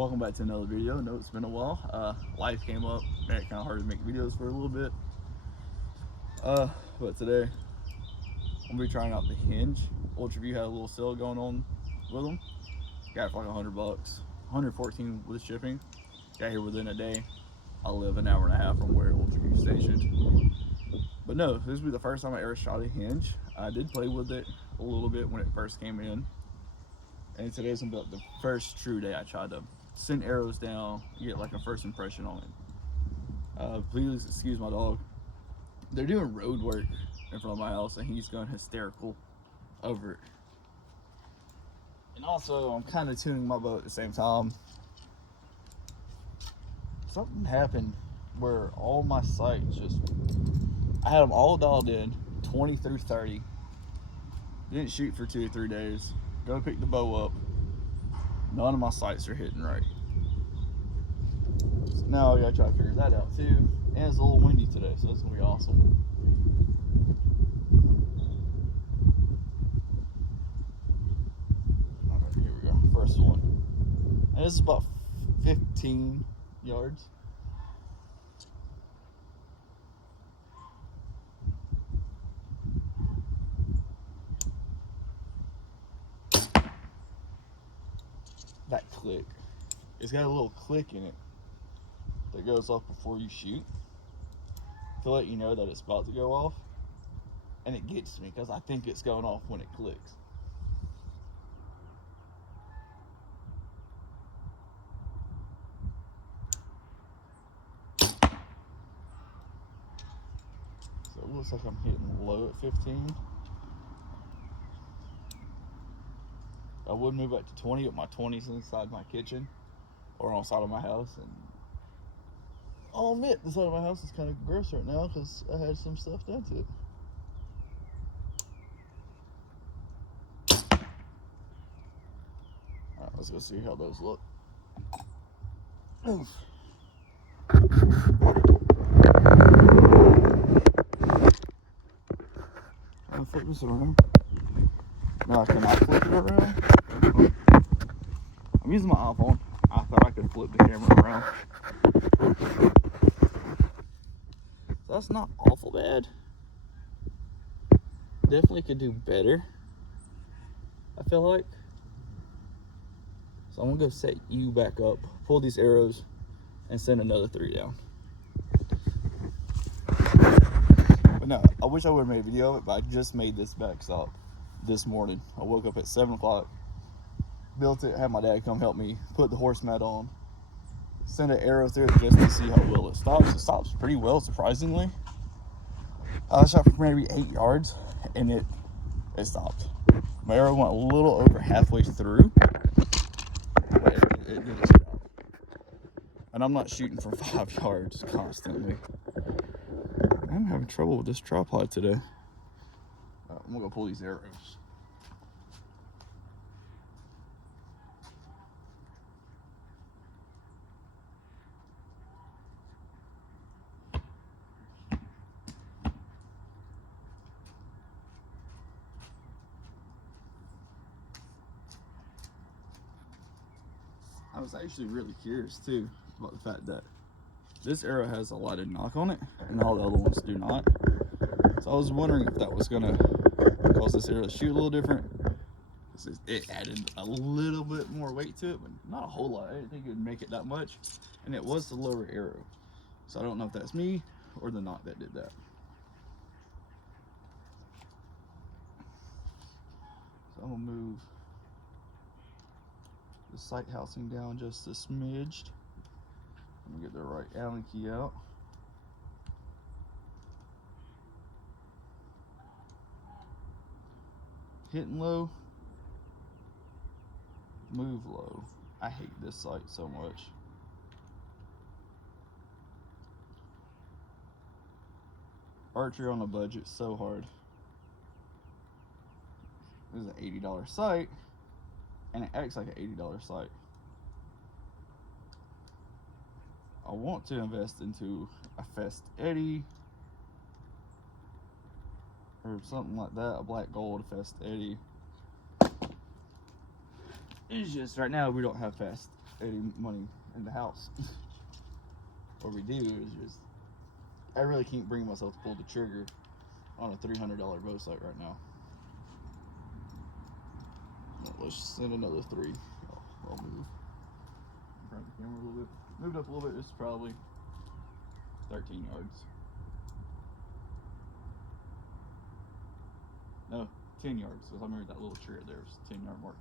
Welcome back to another video. I know it's been a while. Life came up, made it kind of hard to make videos for a little bit. But today I'm gonna be trying out the Hinge. Ultraview had a little sale going on with them. Got it for like $100, 114 with shipping. Got here within a day. I live an hour and a half from where Ultraview stationed. But no, this will be the first time I ever shot a Hinge. I did play with it a little bit when it first came in. And today's gonna be like the first true day I tried to send arrows down, get like a first impression on it. Please excuse my dog. They're doing road work in front of my house and he's going hysterical over it. And also I'm kind of tuning my bow at the same time. Something happened where all my sights I had them all dialed in, 20 through 30. Didn't shoot for 2 or 3 days. Go pick the bow up. None of my sights are hitting right. So now I gotta try to figure that out too. And it's a little windy today, so that's gonna be awesome. Alright, here we go. First one. And this is about 15 yards. That click. It's got a little click in it that goes off before you shoot to let you know that it's about to go off. And it gets me because I think it's going off when it clicks. So it looks like I'm hitting low at 15. I would move back to 20, but my 20's inside my kitchen or on the side of my house. And I'll admit, the side of my house is kind of gross right now because I had some stuff done to it. Alright, let's go see how those look. Oof. Can I flip this around? No, I cannot flip it around. I'm using my iPhone. I thought I could flip the camera around. So that's not awful bad. Definitely could do better, I feel like. So I'm gonna go set you back up, pull these arrows, and send another 3 down. But no, I wish I would have made a video of it, but I just made this backstop this morning. I woke up at 7 o'clock, built it, had my dad come help me, put the horse mat on, send an arrow through it just to see how well it stops. It stops pretty well, surprisingly. I shot for maybe 8 yards, and it stopped. My arrow went a little over halfway through, but it did its job. And I'm not shooting for 5 yards constantly. I'm having trouble with this tripod today. I'm gonna go pull these arrows. I was actually really curious too about the fact that this arrow has a lighted knock on it and all the other ones do not. So I was wondering if that was gonna cause this arrow to shoot a little different. It added a little bit more weight to it, but not a whole lot. I didn't think it would make it that much. And it was the lower arrow. So I don't know if that's me or the knot that did that. So I'm gonna move the sight housing down just a smidged. Let me get the right Allen key out. Hitting low, move low. I hate this sight so much. Archery on a budget, so hard. This is an $80 sight, and it acts like an $80 sight. I want to invest into a Fest Eddy or something like that, a black gold Fest Eddy. It's just right now we don't have Fest any money in the house. What we do is just, I really can't bring myself to pull the trigger on a $300 bow sight right now. Let's send another 3. I'll move. Front the camera a little bit. Moved up a little bit. It's probably 13 yards. No, 10 yards. Because I remember that little tree right there was a 10-yard mark.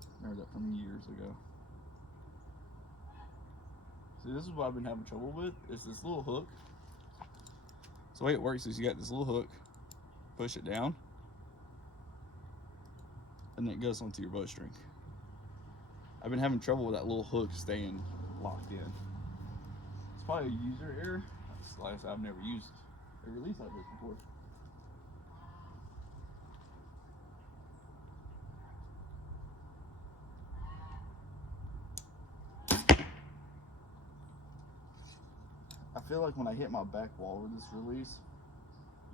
I remember that from years ago. See, this is what I've been having trouble with. It's this little hook. So the way it works is you got this little hook, push it down, and then it goes onto your bowstring. I've been having trouble with that little hook staying locked in. It's probably a user error. Like I said, I've never used a release like this before. I feel like when I hit my back wall with this release,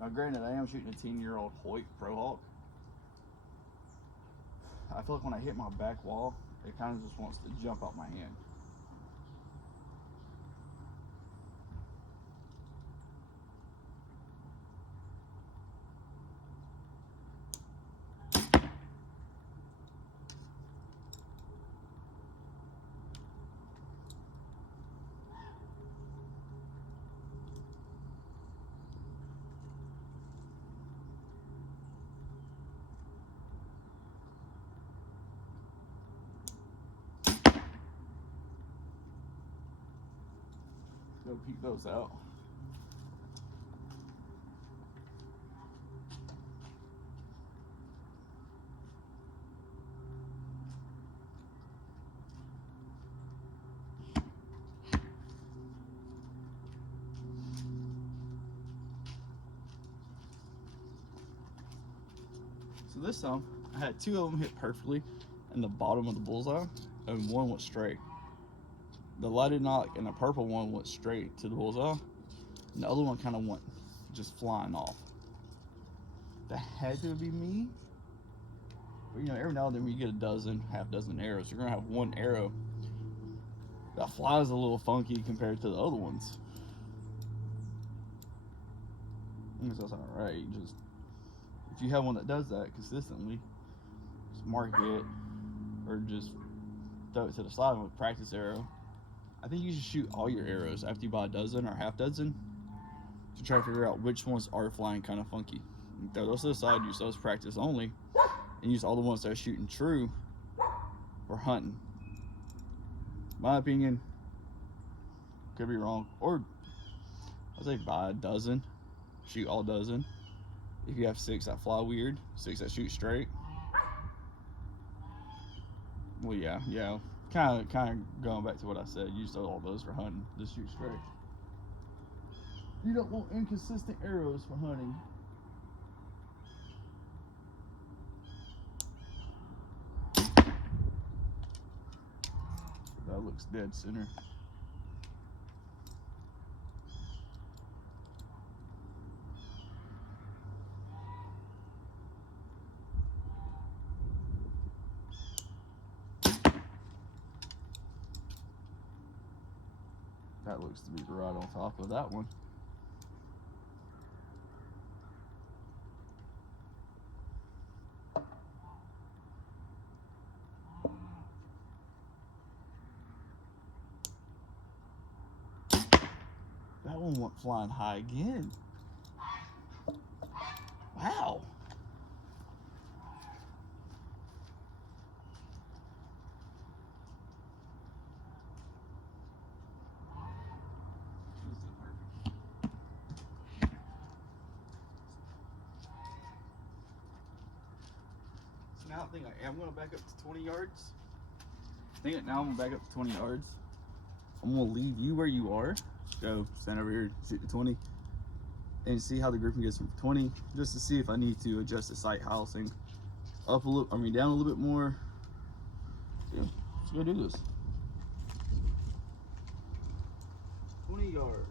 now granted I am shooting a 10-year-old Hoyt Pro Hawk. I feel like when I hit my back wall, it kind of just wants to jump out my hand. Go peek those out. So this time, I had 2 of them hit perfectly in the bottom of the bullseye, and 1 went straight. The lighted knock and the purple one went straight to the bullseye, and the other one kind of went just flying off. That had to be me. But you know, every now and then when you get a dozen, half dozen arrows, you're gonna have 1 arrow that flies a little funky compared to the other ones. And so that's alright. Just if you have one that does that consistently, just mark it or just throw it to the side with a practice arrow. I think you should shoot all your arrows after you buy a dozen or half dozen to try to figure out which ones are flying kind of funky. And throw those to the side, use those practice only, and use all the ones that are shooting true for hunting. My opinion, could be wrong, or I'd say buy a dozen, shoot all dozen. If you have 6 that fly weird, 6 that shoot straight, well, yeah, kind of going back to what I said. Use all those for hunting. Just shoot straight. You don't want inconsistent arrows for hunting. That looks dead center. That looks to be right on top of that one. That one went flying high again. Wow. So now I think I am going to back up to 20 yards. I think now I'm going to back up to 20 yards. I'm going to leave you where you are. Go stand over here, shoot to 20, and see how the grouping gets from 20, just to see if I need to adjust the sight housing up a little, down a little bit more. So, let's go do this. 20 yards.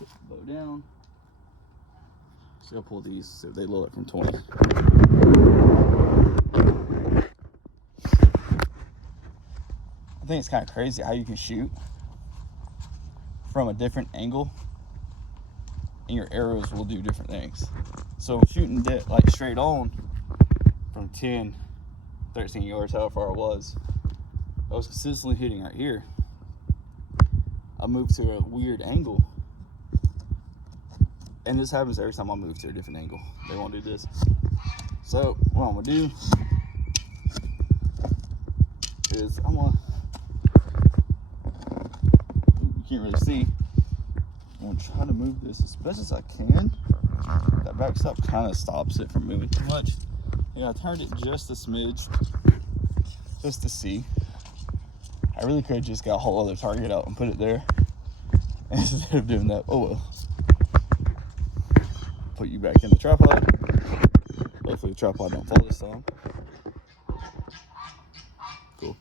Put the bow down. So I'll pull these, see if they look from 20. I think it's kind of crazy how you can shoot from a different angle and your arrows will do different things. So shooting like straight on from 10, 13 yards, how far I was consistently hitting right here. I moved to a weird angle, and this happens every time I move to a different angle. They won't do this. So what I'm gonna do is I'm gonna, you can't really see, I'm gonna try to move this as best as I can. That backstop kind of stops it from moving too much. Yeah, I turned it just a smidge, just to see. I really could have just got a whole other target out and put it there instead of doing that. Oh well. Put you back in the tripod. Hopefully the tripod don't fall this time. Cool.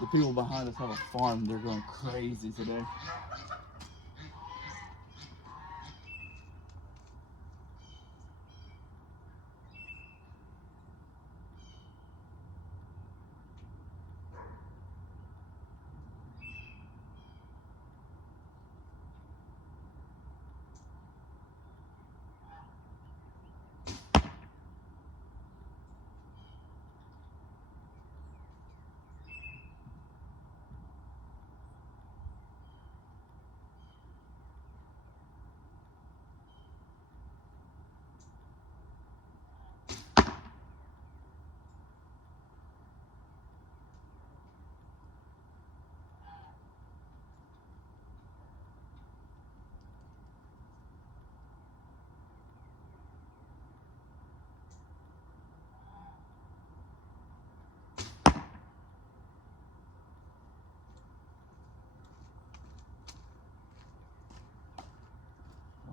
The people behind us have a farm. They're going crazy today.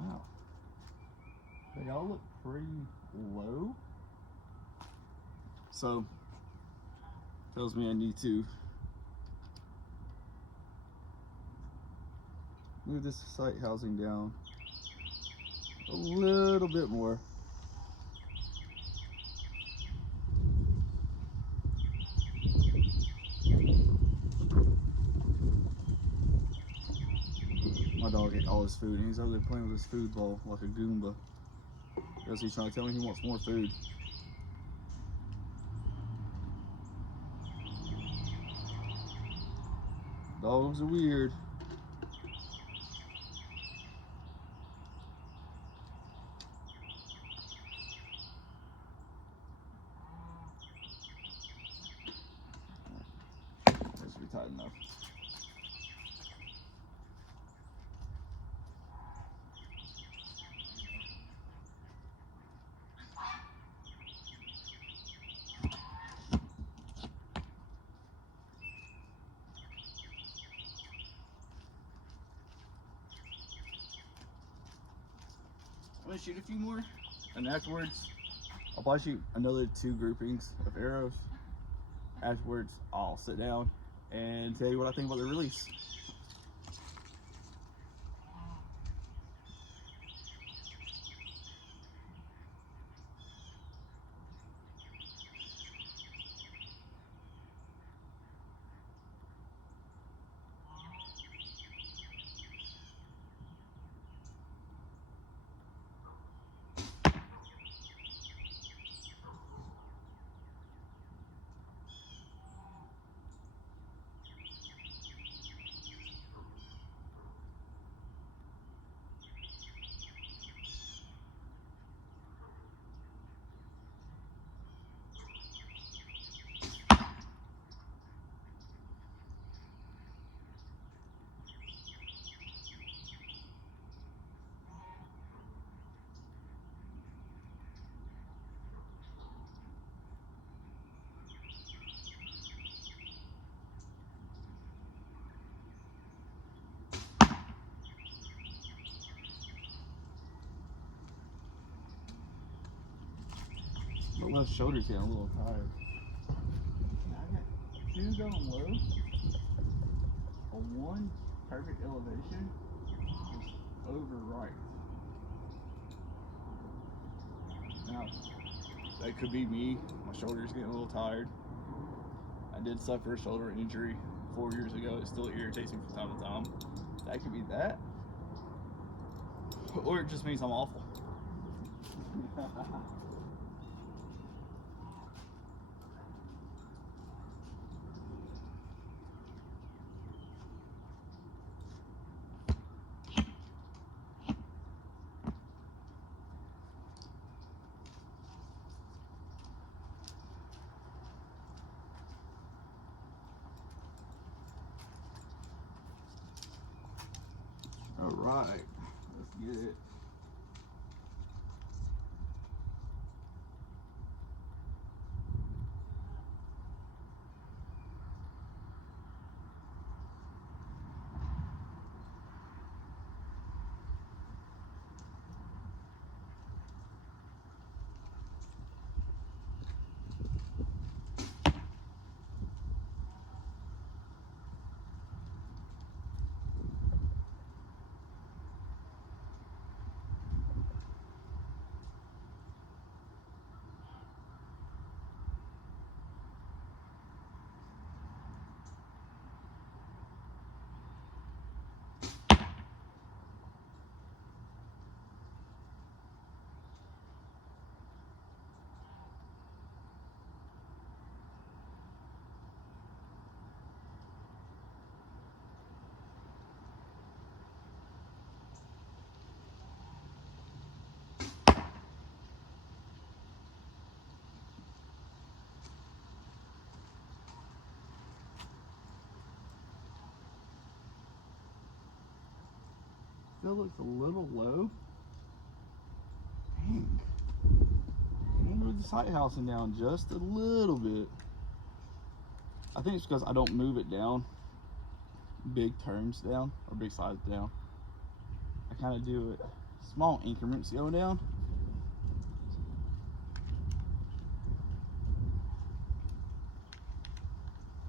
Wow. They all look pretty low. So tells me I need to move this sight housing down a little bit more. My dog ate all his food and he's out there playing with his food ball like a Goomba. Because he's trying to tell me he wants more food. Dogs are weird. That should be tight enough. I'm gonna shoot a few more, and afterwards, I'll probably shoot another 2 groupings of arrows. Afterwards, I'll sit down and tell you what I think about the release. My left shoulder's getting a little tired. I got 2 going low, a 1 perfect elevation is over right. Now, that could be me. My shoulder's getting a little tired. I did suffer a shoulder injury 4 years ago. It still irritates me from time to time. That could be that. Or it just means I'm awful. All right, let's get it. Still looks a little low. Dang. I'm gonna move the sight housing down just a little bit. I think it's because I don't move it down big turns down or big sides down. I kind of do it small increments going down.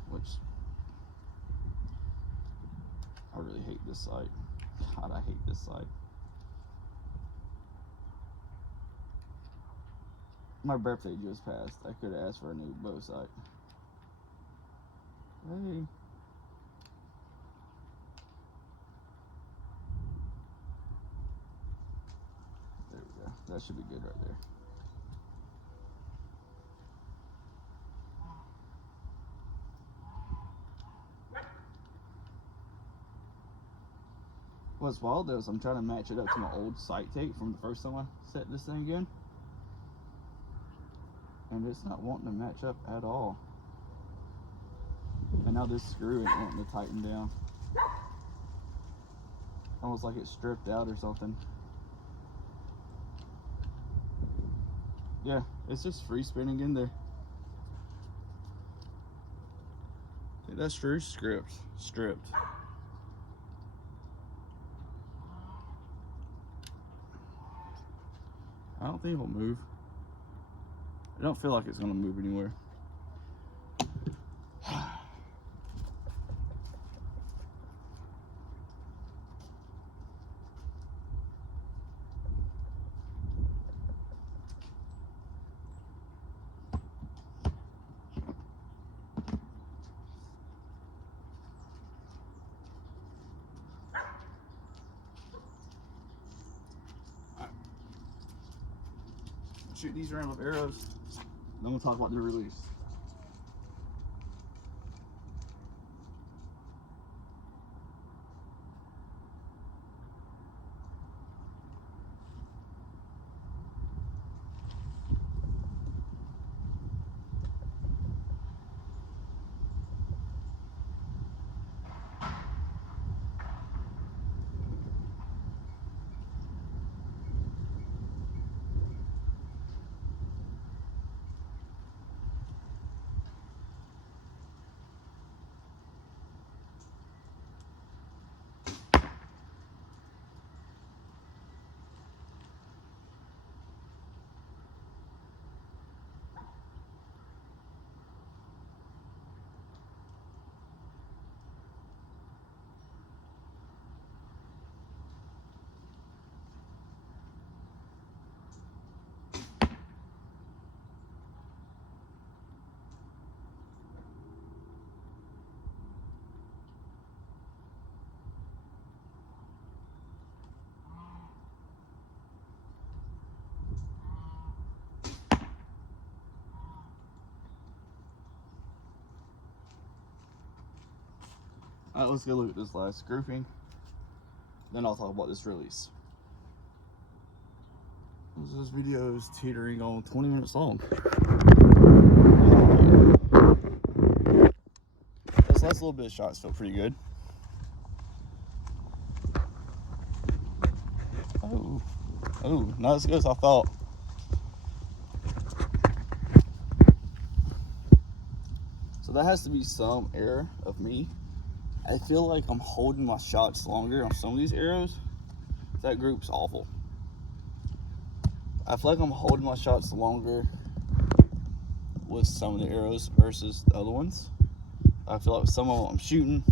Which I really hate this sight. God, I hate this sight. My birthday just passed. I could have asked for a new bow sight. Hey. There we go. That should be good right there. What's wild though is I'm trying to match it up to my old sight tape from the first time I set this thing in. And it's not wanting to match up at all. And now this screw ain't wanting to tighten down. Almost like it's stripped out or something. Yeah, it's just free spinning in there. See, that screw's stripped. I don't think it'll move. I don't feel like it's gonna move anywhere. Shoot these around with arrows. Then we'll talk about the release. Alright, let's go look at this last grouping. Then I'll talk about this release. This video is teetering on 20 minutes long. This last little bit of shots felt pretty good. Oh, not as good as I thought. So that has to be some error of me. I feel like I'm holding my shots longer on some of these arrows. That group's awful. I feel like I'm holding my shots longer with some of the arrows versus the other ones. I feel like some of them I'm shooting,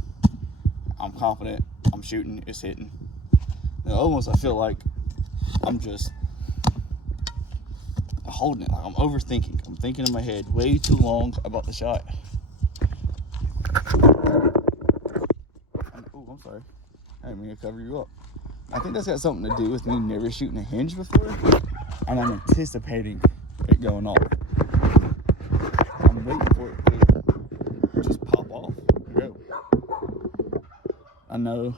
I'm confident, I'm shooting, it's hitting. And the other ones I feel like I'm just holding it, like I'm overthinking. I'm thinking in my head way too long about the shot. Oh, I'm sorry. I didn't mean to cover you up. I think that's got something to do with me never shooting a hinge before, and I'm anticipating it going off. I'm waiting for it to just pop off and go. I know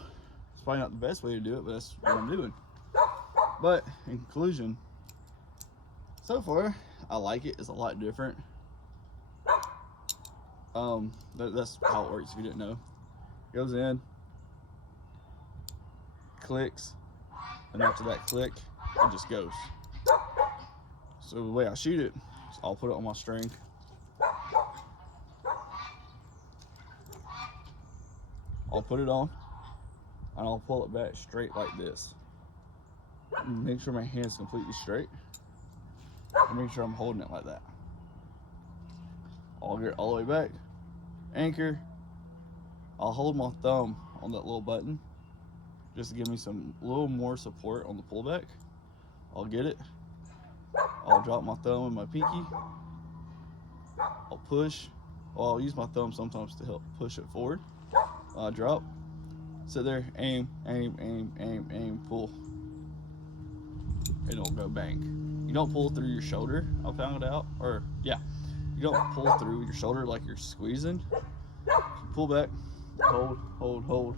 it's probably not the best way to do it, but that's what I'm doing. But in conclusion, so far I like it. It's a lot different. That's how it works if you didn't know. Goes in, clicks, and after that click, it just goes. So the way I shoot it is I'll put it on my string. I'll put it on, and I'll pull it back straight like this. And make sure my hand's completely straight, and make sure I'm holding it like that. I'll get it all the way back, anchor. I'll hold my thumb on that little button just to give me some little more support on the pullback. I'll get it. I'll drop my thumb and my pinky. I'll push. Well, I'll use my thumb sometimes to help push it forward. I'll drop. Sit there, aim, aim, aim, aim, aim, pull. It don't go bang. You don't pull through your shoulder, I found out. Or, yeah, you don't pull through your shoulder like you're squeezing. So pull back, hold, hold, hold.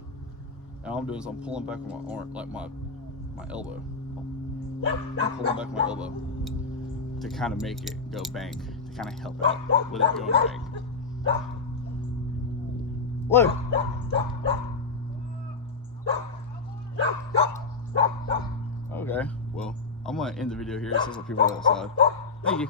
And all I'm doing is I'm pulling back with my arm, like my elbow. I'm pulling back my elbow to kind of make it go bang, to kind of help out with it going bang. Look. Okay, well, I'm gonna end the video here since the people are outside. Thank you.